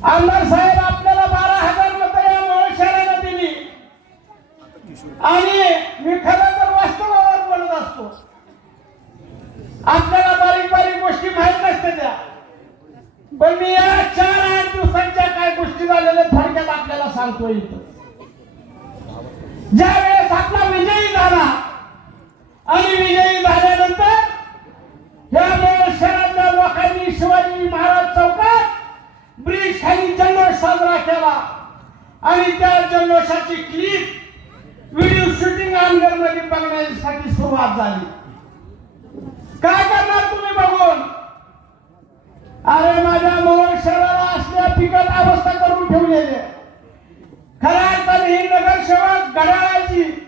आमदार साहेब आपल्याला बारा हजार मत या मोहोळ दिली. आणि मी खरं तर वास्तवावर बोलत असतो. आपल्याला बारीक बारीक गोष्टी माहीत नसते त्या. पण मी या चार आठ दिवसांच्या काय गोष्टी झालेल्या थोडक्यात आपल्याला सांगतो इथं. ज्या वेळेस आपला विजयी झाला आणि विजयी झाल्यानंतर या मोहोळ शहरातल्या लोकांनी शिवाजी महाराज ब्रिज खाली जल्लोष साजरा केला. आणि त्या जल्लोषाची क्लिप व्हिडिओ शूटिंग आमदारमध्ये बघण्यासाठी सुरुवात झाली. काय करणार तुम्ही बघून? अरे माझ्या मोहन शहराला असल्या पिकट अवस्था करून ठेवलेली आहे. खऱ्या अर्थाने ही नगरसेवक घड्याळाची.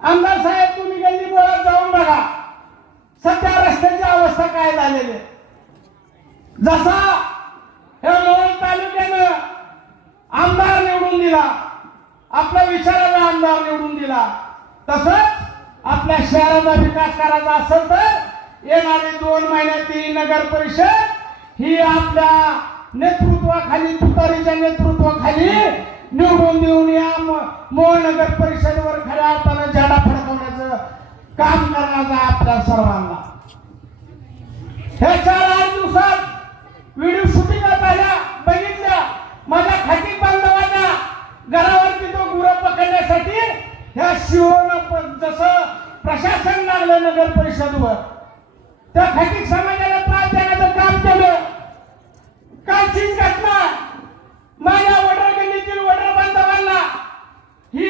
आमदार साहेब तुम्ही गल्ली बोळात जाऊन बघा. सध्या रस्त्याची अवस्था काय झालेली आहे. जसा या मोहोळ तालुक्यानं आमदार निवडून दिला. आपल्या विचाराला आमदार निवडून दिला. तसंच आपल्या शहराचा विकास करायचा असेल तर येणारे दोन महिन्यातील नगर परिषद ही आपल्या नेतृत्वाखाली तुतारीच्या नेतृत्वाखाली निवडून देऊन या म- नगर परिषदेवर खऱ्या अर्थानं झेंडा फडकवण्याचं काम करण्याचा आपल्या सर्वांना. ह्याच्या चार आठ दिवसात व्हिडिओ शूटिंग झाल्या बघितल्या माझ्या खाटी बांधवांना घरावरती तो गुरं पकडण्यासाठी ह्या शिवनं जसं प्रशासन लागलं नगर परिषदवर त्या खाटीक समाजाला त्रास देण्याचं काम केलं. कालची घटना माझ्या वडर गल्लीतील वडर बांधवांना ही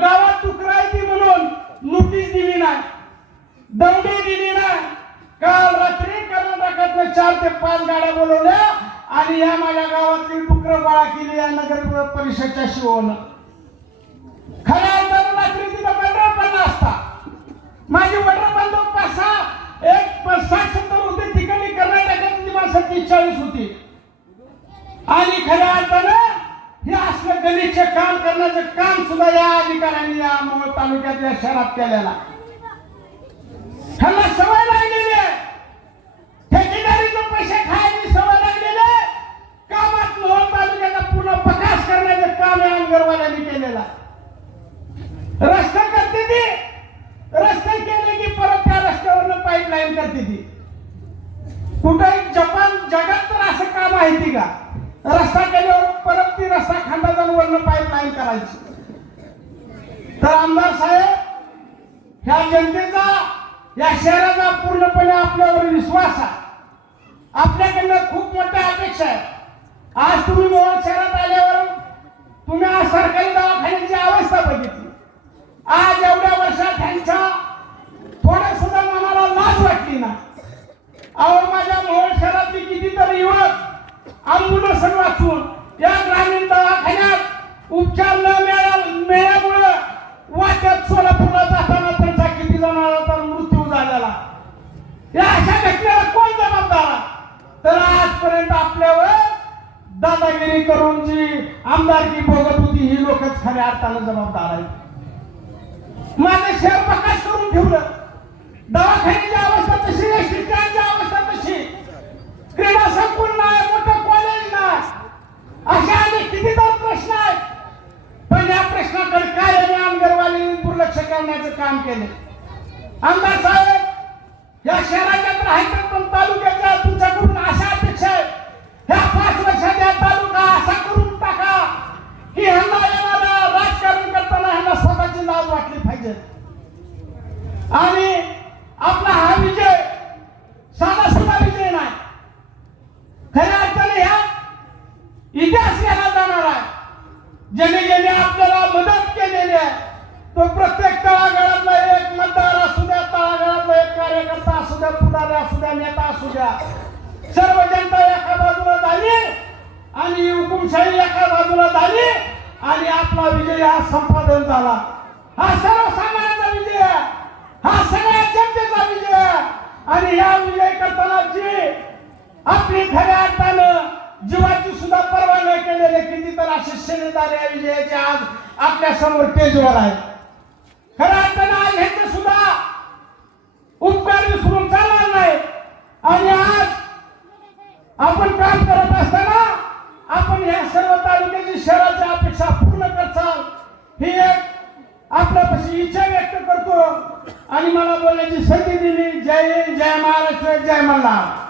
गावात तुकरायची म्हणून नोटीस दिली नाही. दौडी दिली नाही. काल रात्री कर्नाटकातनं चार ते पाच गाड्या बोलवल्या आणि या माझ्या गावातील डुकर गोळा केली या नगर परिषदच्या शिवनं खऱ्या अर्थानं रात्री तिथं वडर बनला असता माझी वडर बांधव पाच सहा एक प- साठ सत्तर होते ठिकाणी कर्नाटकातली माणसं तीस चाळीस होती आणि खऱ्या अर्थानं हे असलं गणितचे काम करण्याचं काम सुद्धा या अधिकाऱ्यांनी या मोहोळ तालुक्यातल्या शहरात केलेला त्यांना सवय लागलेली आहे. ठेकेदारीचे पैसे खायची सवय लागलेली आहे. कामात मोहोळ तालुक्याचा पूर्ण प्रकाश करण्याचं काम या अंगरवाल्यांनी केलेला रस्ते करते ती रस्ते केले की परत त्या रस्त्यावरनं पाईपलाईन करते ती कुठेही जपान जगात तर असं काम आहे ती का रस्ता केल्यावर परत ती रस्ता खंडाचा वरनं पाईपलाईन करायची. तर आमदार साहेब ह्या जनतेचा या शहराचा पूर्णपणे आपल्यावर विश्वास आहे. आपल्याकडनं खूप मोठ्या अपेक्षा आहेत. आज तुम्ही मोहोळ शहरात आल्यावर तुम्ही आज सरकारी दवाखान्याची अवस्था बघितली. आज एवढ्या वर्षात त्यांच्या थोड्या सुद्धा मनाला लाज वाटली ना अहो माझ्या मोहोळ शहरातली कितीतरी युवक अँब्युलन्स वाचून या ग्रामीण दवाखान्यात उपचार न मिळा मिळाल्यामुळं वाट्यात सोलापूरला जाताना त्यांचा किती जणांना तर मृत्यू झालेला. या अशा घटनेला कोण जबाबदार तर आजपर्यंत आपल्यावर दादागिरी करून जी आमदारकी भोगत होती ही लोकच खऱ्या अर्थानं जबाबदार आहेत. माझं शेअर प्रकाश करून ठेवलं. दवाखान्याची अवस्था तशी आहे शिक्षणाची अवस्था तशी. क्रीडा संकुल नाही मोठं कॉलेज नाही अशा अनेक कितीतर प्रश्न आहेत पण या प्रश्नाकडे काय आणि आमगरवाली दुर्लक्ष करण्याचं काम केले आमदार साहेब या शहराच्या तर आहेत पण तालुक्याच्या तुमच्याकडून अशा अपेक्षा आहे ह्या पाच वर्षात या तालुका असा करून टाका की ह्यांना येणारा राजकारण करताना ह्यांना स्वतःची लाज वाटली पाहिजे आणि आपला हा विजय साधा सुद्धा विजय नाही खऱ्या अर्थाने ह्या इतिहास केला जाणार आहे. ज्याने ज्याने आपल्याला मदत केलेली आहे तो प्रत्येक तळागाळातला एक मतदार असू द्या तळागाळातला एक कार्यकर्ता असू द्या पुढारी असू द्या नेता असू द्या. सर्व जनता एका बाजूला झाली आणि हुकुमशाही एका बाजूला झाली आणि आपला विजय हा संपादन झाला. हा सर्वसामान्यांचा विजय हा सगळ्या जनतेचा विजय आणि या विजय करताना जी आपली खऱ्या अर्थानं जीवाची सुद्धा पर्वा न केलेले किती तर असे सेनेदार या विजयाचे आज आपल्यासमोर तेजवर आहेत. खऱ्या अर्थानं आज ह्याचे सुद्धा उपकार विसरून चालणार नाही. आणि आज आपण काम करत असताना आपण सर्व तालुक्याची शहराच्या अपेक्षा पूर्ण करता ही एक आपल्यापाशी इच्छा व्यक्त करतो. आणि मला बोलण्याची संधी दिली. जय हिंद जय महाराष्ट्र जय मल्हार.